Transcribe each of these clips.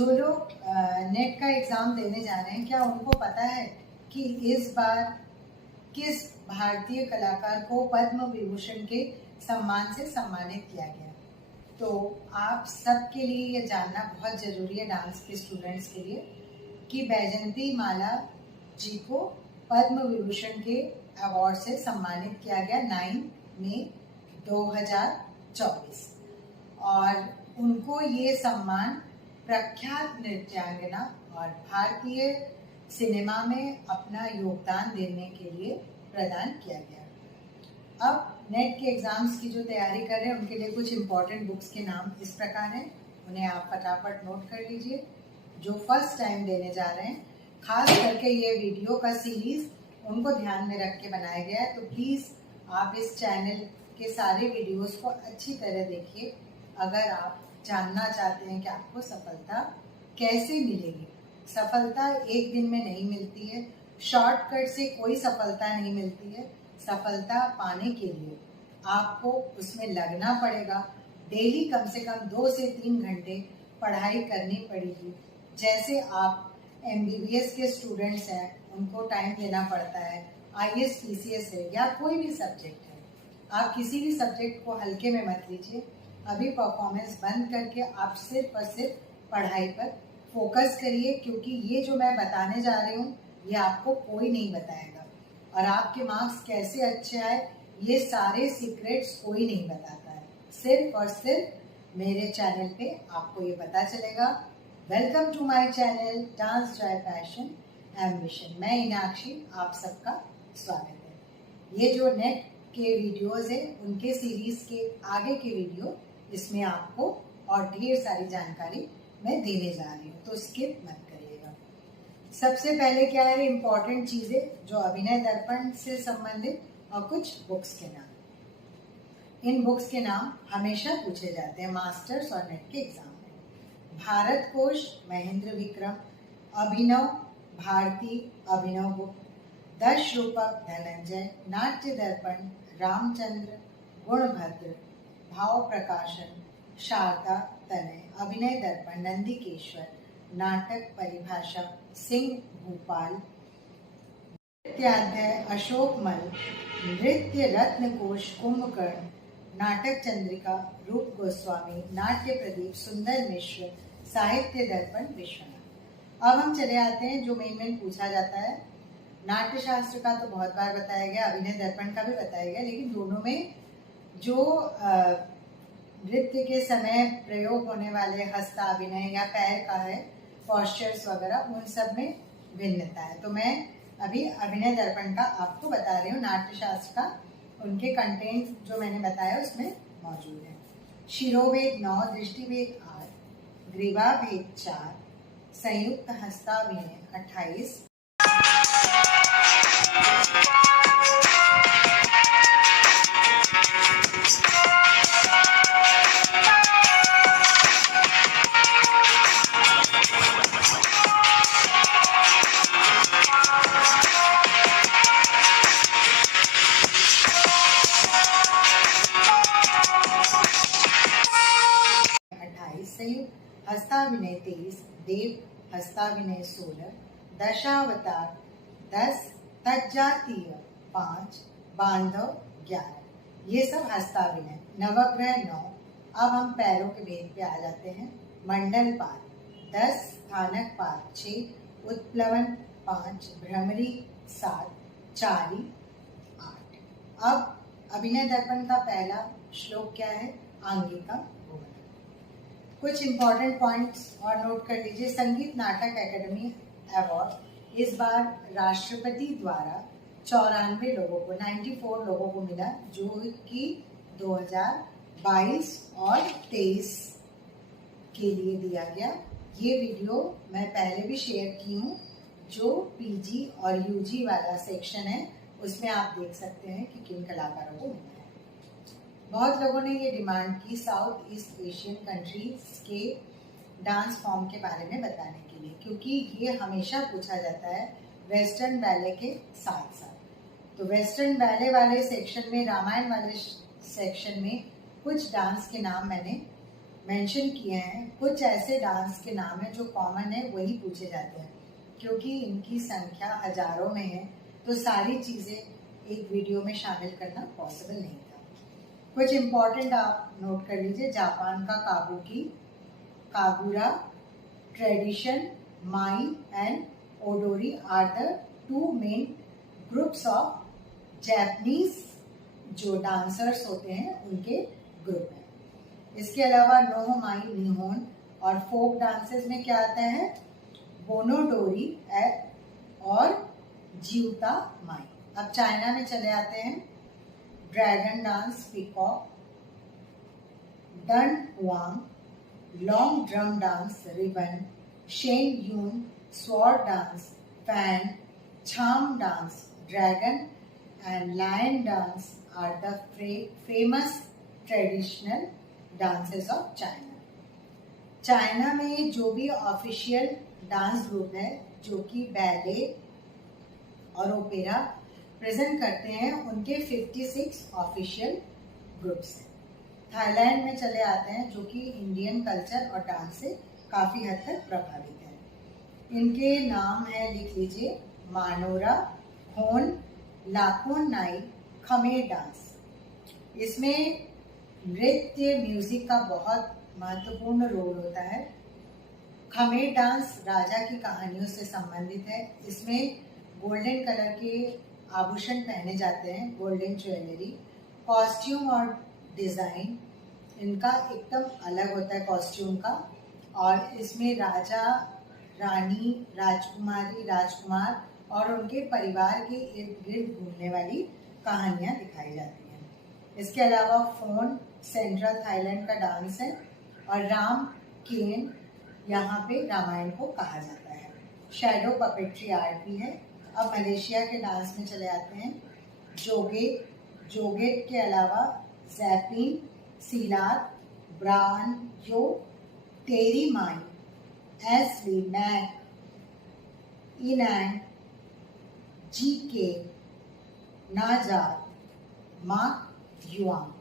जो लोग नेट का एग्ज़ाम देने जा रहे हैं, क्या उनको पता है कि इस बार किस भारतीय कलाकार को पद्म विभूषण के सम्मान से सम्मानित किया गया? तो आप सबके लिए ये जानना बहुत ज़रूरी है, डांस के स्टूडेंट्स के लिए, कि बैजंती माला जी को पद्म विभूषण के अवार्ड से सम्मानित किया गया 9 मई 2024। और उनको ये सम्मान प्रख्यात नृत्यांगना और भारतीय सिनेमा में अपना योगदान देने के लिए प्रदान किया गया। अब नेट के एग्ज़ाम्स की जो तैयारी कर रहे हैं उनके लिए कुछ इम्पोर्टेंट बुक्स के नाम इस प्रकार हैं, उन्हें आप फटाफट नोट कर लीजिए। जो फर्स्ट टाइम देने जा रहे हैं, खास करके ये वीडियो का सीरीज़ उनको ध्यान में रख के बनाया गया है, तो प्लीज़ आप इस चैनल के सारे वीडियोस को अच्छी तरह देखिए अगर आप जानना चाहते हैं कि आपको सफलता कैसे मिलेगी। सफलता एक दिन में नहीं मिलती है, शॉर्टकट से कोई सफलता नहीं मिलती है। सफलता पाने के लिए आपको उसमें लगना पड़ेगा। डेली कम से कम 2 से 3 घंटे पढ़ाई करनी पड़ेगी। जैसे आप MBBS के स्टूडेंट्स हैं, उनको टाइम देना पड़ता है, IAS PCS है या कोई भी सब्जेक्ट है, आप किसी भी सब्जेक्ट को हल्के में मत लीजिए। अभी परफॉर्मेंस बंद करके आप सिर्फ और सिर्फ पढ़ाई पर फोकस करिए, क्योंकि ये जो मैं बताने जा रही हूँ ये आपको कोई नहीं बताएगा। और आपके मार्क्स कैसे अच्छे आए ये सारे सीक्रेट्स कोई नहीं बताता है, सिर्फ और सिर्फ मेरे चैनल पे आपको ये पता चलेगा। Welcome to my channel dance drive passion ambition. मैं मीनाक्षी, आप सबका स्वागत है। ये जो नेट के वीडियोस है उनके सीरीज के आगे के वीडियो, इसमें आपको और ढेर सारी जानकारी मैं देने जा रही हूँ, तो स्किप मत करिएगा। सबसे पहले क्या है, इम्पोर्टेंट चीज़ें जो अभिनय दर्पण से संबंधित और कुछ बुक्स के नाम। इन बुक्स के नाम हमेशा पूछे जाते हैं मास्टर्स और नेट के एग्जाम में। भारत कोश महेंद्र विक्रम, अभिनव भारती अभिनव बुक, दश रूपक धनंजय, नाट्य दर्पण रामचंद्र गुणभद्र, भाव प्रकाशन शारदा तनय, अभिनय दर्पण नंदिकेश्वर, नाटक परिभाषा सिंह भूपाल, नृत्याध्याय अशोक मल, नृत्य रत्न कोश कुंभकर्ण, नाटक चंद्रिका रूप गोस्वामी, नाट्य प्रदीप सुंदर मिश्र, साहित्य दर्पण विश्वनाथ। अब हम चले आते हैं जो मेन पूछा जाता है। नाट्य शास्त्र का तो बहुत बार बताया गया, अभिनय दर्पण का भी बताया गया, लेकिन दोनों में जो नृत्य के समय प्रयोग होने वाले हस्ताभिनय या पैर का है, पॉस्चर्स वगैरह, उन सब में भिन्नता है। तो मैं अभी अभिनय दर्पण का आपको बता रही हूँ। नाट्य शास्त्र का उनके कंटेंट जो मैंने बताया उसमें मौजूद है। शिरोभेद 9, दृष्टिभेद 8, ग्रीवा भेद 4, संयुक्त हस्ताभिनय 28, संयुक्त हस्ताभिनय 23, देव हस्ताभिनय 16, दशावतार 10, तज्जातीय 5, बांधव 11, ये सब हस्ताभिनय। नवग्रह 9। अब हम पैरों के भेद पे आ जाते हैं। मंडल पाद 10, स्थानक पाद 6, उत्प्लवन 5, भ्रमरी 7, चारी 8। अब अभिनय दर्पण का पहला श्लोक क्या है, आंगिका। कुछ इंपॉर्टेंट पॉइंट्स और नोट कर लीजिए। संगीत नाटक एकेडमी अवार्ड इस बार राष्ट्रपति द्वारा 94 लोगों को 94 लोगों को मिला, जो कि 2022 और 23 के लिए दिया गया। ये वीडियो मैं पहले भी शेयर की हूँ, जो PG और UG वाला सेक्शन है उसमें आप देख सकते हैं कि किन कलाकारों को मिला है। बहुत लोगों ने ये डिमांड की साउथ ईस्ट एशियन कंट्रीज के डांस फॉर्म के बारे में बताने के लिए, क्योंकि ये हमेशा पूछा जाता है वेस्टर्न बैले के साथ साथ। तो वेस्टर्न बैले वाले सेक्शन में, रामायण वाले सेक्शन में कुछ डांस के नाम मैंने मेंशन किए हैं, कुछ ऐसे डांस के नाम है जो कॉमन है वही पूछे जाते हैं, क्योंकि इनकी संख्या हजारों में है तो सारी चीज़ें एक वीडियो में शामिल करना पॉसिबल नहीं था। कुछ इम्पोर्टेंट आप नोट कर लीजिए। जापान का kabuki, kagura tradition, mai and odori are the 2 main groups of Japanese जो डांसर्स होते हैं उनके ग्रुप हैं। इसके अलावा नो माई निहोन और फोक डांसेस में क्या आता है, बोनोडोरी और जिउता माई। अब चाइना में चले आते हैं। Dragon dance, peacock, Dunhuang, long drum dance, ribbon, Shen Yun, sword dance, fan, Cham dance, dragon and lion dance are the famous traditional dances of China. China में जो भी ऑफिशियल डांस ग्रुप है जो कि बैले और opera present करते हैं, उनके 56 ऑफिशियल ग्रुप्स हैं। थाईलैंड में चले आते हैं जो कि इंडियन कल्चर और डांस से काफ़ी हद तक प्रभावित है। इनके नाम है, लिख लीजिए, मानोरा, होन, लाकोन नाई, खमेर डांस। इसमें नृत्य, म्यूजिक का बहुत महत्वपूर्ण रोल होता है। खमेर डांस राजा की कहानियों से संबंधित है। इसमें गोल्डन कलर के आभूषण पहने जाते हैं, गोल्डन ज्वेलरी। कॉस्ट्यूम और डिज़ाइन इनका एकदम अलग होता है कॉस्ट्यूम का, और इसमें राजा, रानी, राजकुमारी, राजकुमार और उनके परिवार के इर्द गिर्द घूमने वाली कहानियाँ दिखाई जाती हैं। इसके अलावा फोन सेंट्रल थाईलैंड का डांस है और राम केन यहाँ पे रामायण को कहा जाता है। शैडो पपेट्री आर्ट भी है। अब मलेशिया के डांस में चले आते हैं। जोगेट, जोगेट के अलावा जैपिन, सिलात, ब्रान यो, टेरी माई, एसली, मैक, इनैंग, जीके, नाजात, मार्क युआंग।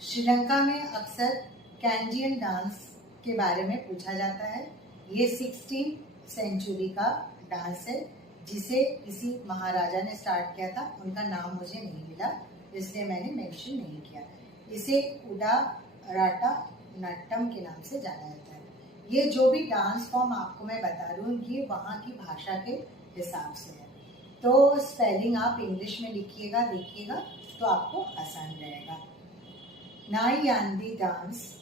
श्रीलंका में अक्सर कैंडियन डांस के बारे में पूछा जाता है। ये 16th सेंचुरी का डांस है जिसे किसी महाराजा ने स्टार्ट किया था। उनका नाम मुझे नहीं मिला इसलिए मैंने मेंशन नहीं किया। इसे कुडाराटा नट्टम के नाम से जाना जाता है। ये जो भी डांस फॉर्म आपको मैं बता रही हूँ ये वहाँ की भाषा के हिसाब से है, तो स्पेलिंग आप इंग्लिश में लिखिएगा, देखिएगा तो आपको आसान रहेगा। नाई डांस,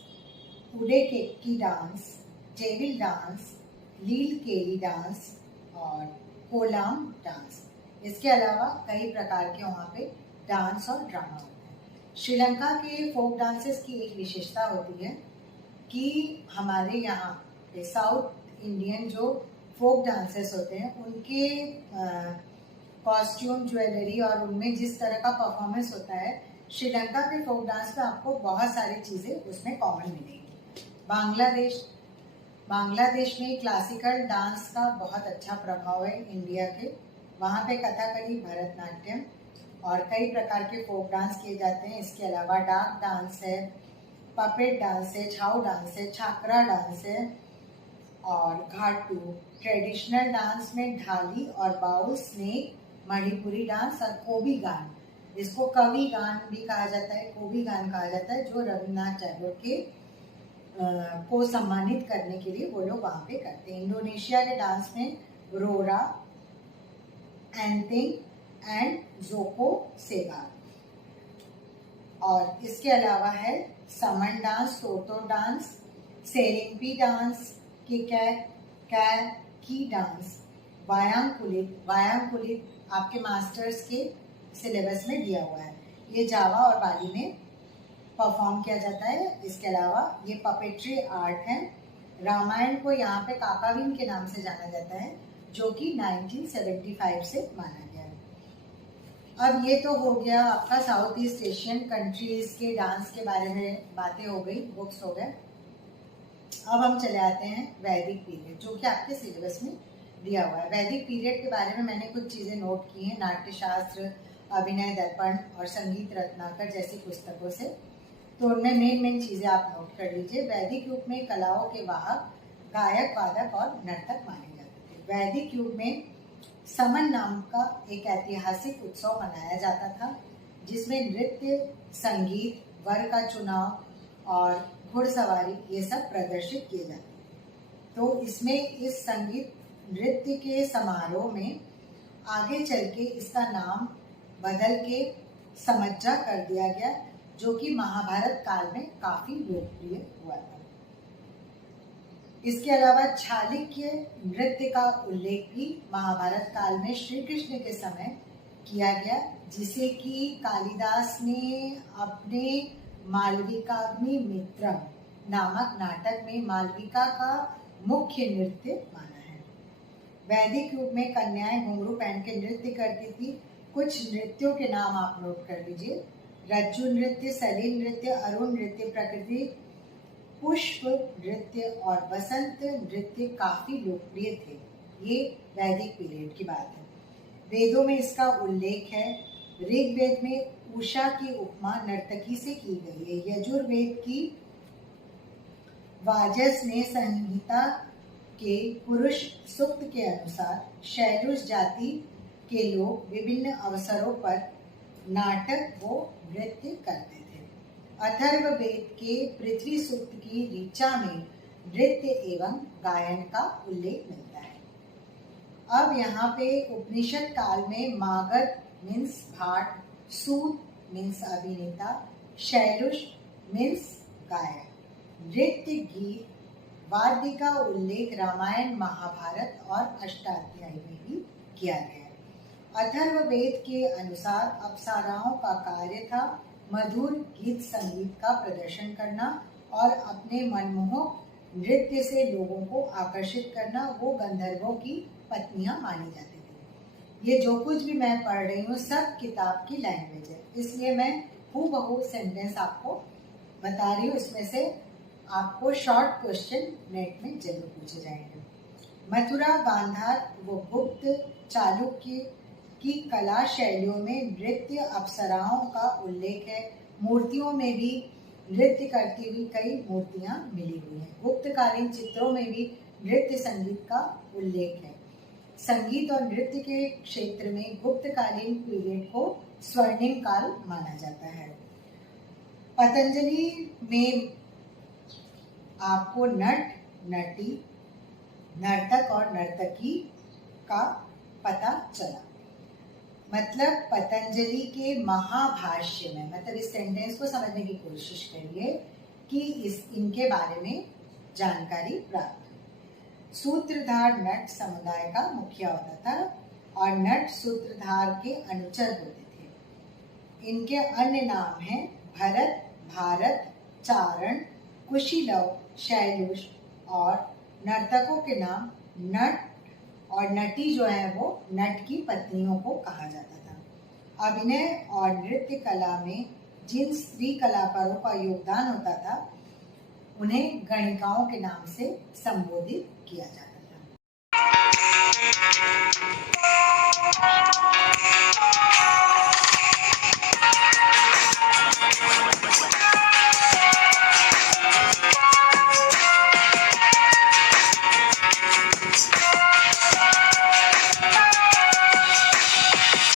उडेकेक्की डांस, टेबिल डांस, लील केली डांस और कोलाम डांस। इसके अलावा कई प्रकार के वहाँ पे डांस और ड्रामा होते हैं। श्रीलंका के फोक डांसेस की एक विशेषता होती है कि हमारे यहाँ पे साउथ इंडियन जो फोक डांसेस होते हैं उनके कॉस्ट्यूम, ज्वेलरी और उनमें जिस तरह का परफॉर्मेंस होता है, श्रीलंका के फोक डांस में आपको बहुत सारी चीज़ें उसमें कॉमन मिलेंगी। बांग्लादेश में क्लासिकल डांस का बहुत अच्छा प्रभाव है इंडिया के। वहाँ पे कथकली, भरतनाट्यम और कई प्रकार के फोक डांस किए जाते हैं। इसके अलावा डाक डांस है, पपेट डांस है, छाऊ डांस है, छाकरा डांस है और घाटू। ट्रेडिशनल डांस में ढाली और बाउल, स्नेक, मणिपुरी डांस और कोबी गान, इसको कवि गान भी कहा जाता है, कोबी गान कहा जाता है, जो रविन्द्रनाथ टैगोर के को सम्मानित करने के लिए वो लोग वहाँ पे करते हैं। इंडोनेशिया के डांस में रोरा, एंटिंग एंड जोको सेवा। और इसके अलावा है समन डांस, टोटो डांस, सेरिंपी डांस, की डांस, वायांग कुलित आपके मास्टर्स के सिलेबस में दिया हुआ है। ये जावा और बाली में परफॉर्म किया जाता है। इसके अलावा ये पपेट्री आर्ट है। रामायण को यहाँ पे काकाविन के नाम से जाना जाता है, जो कि 1975 से माना गया है। अब ये तो हो गया आपका साउथ ईस्ट एशियन कंट्रीज के डांस के बारे में बातें हो गई, बुक्स हो गए। अब हम चले आते हैं वैदिक पीरियड, जो कि आपके सिलेबस में दिया हुआ है। वैदिक पीरियड के बारे में मैंने कुछ चीज़ें नोट की हैं नाट्यशास्त्र, अभिनय दर्पण और संगीत रत्नाकर जैसी पुस्तकों से। तो उनमें मेन चीजें आप नोट कर लीजिए। वैदिक युग में कलाओं के वाहक गायक, वादक और नर्तक माने जाते थे। वैदिक युग में समन नाम का एक ऐतिहासिक उत्सव मनाया जाता था, जिसमें नृत्य, संगीत, वर का चुनाव और घुड़सवारी ये सब प्रदर्शित किए जाते थे। तो इसमें इस संगीत नृत्य के समारोह में आगे चल के इसका नाम बदल के समज्जा कर दिया गया, जो कि महाभारत काल में काफी लोकप्रिय हुआ था। इसके अलावा चालुक्य नृत्य का उल्लेख भी महाभारत काल में श्री कृष्ण के समय किया गया, जिसे कि कालिदास ने अपने मालविकाग्निमित्रम नामक नाटक में मालविका का मुख्य नृत्य माना है। वैदिक युग में कन्याएं घुंघरू पहन के नृत्य करती थी। कुछ नृत्यों के नाम आप नोट कर लीजिए। रज्जु नृत्य, सलील नृत्य, अरुण नृत्य, प्रकृति पुष्प नृत्य और बसंत नृत्य काफी लोकप्रिय थे। ये वैदिक पीरियड की बात है। वेदों में इसका उल्लेख है। ऋग्वेद में उषा की उपमा नर्तकी से की गई है। यजुर्वेद की वाजस्नेय संहिता के पुरुष सूक्त के अनुसार शैलुष जाति के लोग विभिन्न अवसरों पर नाटक व नृत्य करते थे। अथर्ववेद के पृथ्वी सूक्त की ऋचा में नृत्य एवं गायन का उल्लेख मिलता है। अब यहाँ पे उपनिषद काल में मागध मीन्स भाट, सूत मीन्स अभिनेता, शैलुष मीन्स गायक, नृत्य, गीत, वाद्य का उल्लेख रामायण, महाभारत और अष्टाध्यायी में भी किया गया है। अथर्ववेद के अनुसार अप्सराओं का कार्य था मधुर गीत संगीत का प्रदर्शन करना और अपने मनमोहक नृत्य से लोगों को आकर्षित करना। वो गंधर्वों की पत्नियां मानी जाती थी। ये जो कुछ भी मैं पढ़ रही हूँ सब किताब की लैंग्वेज है, इसलिए मैं हूबहू सेंटेंस आपको बता रही हूँ। इसमें से आपको शॉर्ट क्वेश्चन नेट में जरूर पूछे जाएंगे। मथुरा, गांधार व गुप्त, चालुक्य की कला शैलियों में नृत्य अप्सराओं का उल्लेख है। मूर्तियों में भी नृत्य करती हुई कई मूर्तियां मिली हुई हैं। गुप्तकालीन चित्रों में भी नृत्य संगीत का उल्लेख है। संगीत और नृत्य के क्षेत्र में गुप्तकालीन पीरियड को स्वर्णिम काल माना जाता है। पतंजलि में आपको नट, नटी, नर्तक और नर्तकी का पता चला। मतलब पतंजलि के महाभाष्य में, मतलब इस सेंटेंस को समझने की कोशिश करिए कि इनके बारे में जानकारी प्राप्त। सूत्रधार नट समुदाय का मुखिया होता था और नट सूत्रधार के अनुचर होते थे। इनके अन्य नाम हैं भरत, भारत, चारण, कुशीलव, शैलुष और नर्तकों के नाम नट और नटी जो है वो नट की पत्नियों को कहा जाता था। अभिनय और नृत्य कला में जिन स्त्री कलाकारों का योगदान होता था उन्हें गणिकाओं के नाम से संबोधित किया जाता था।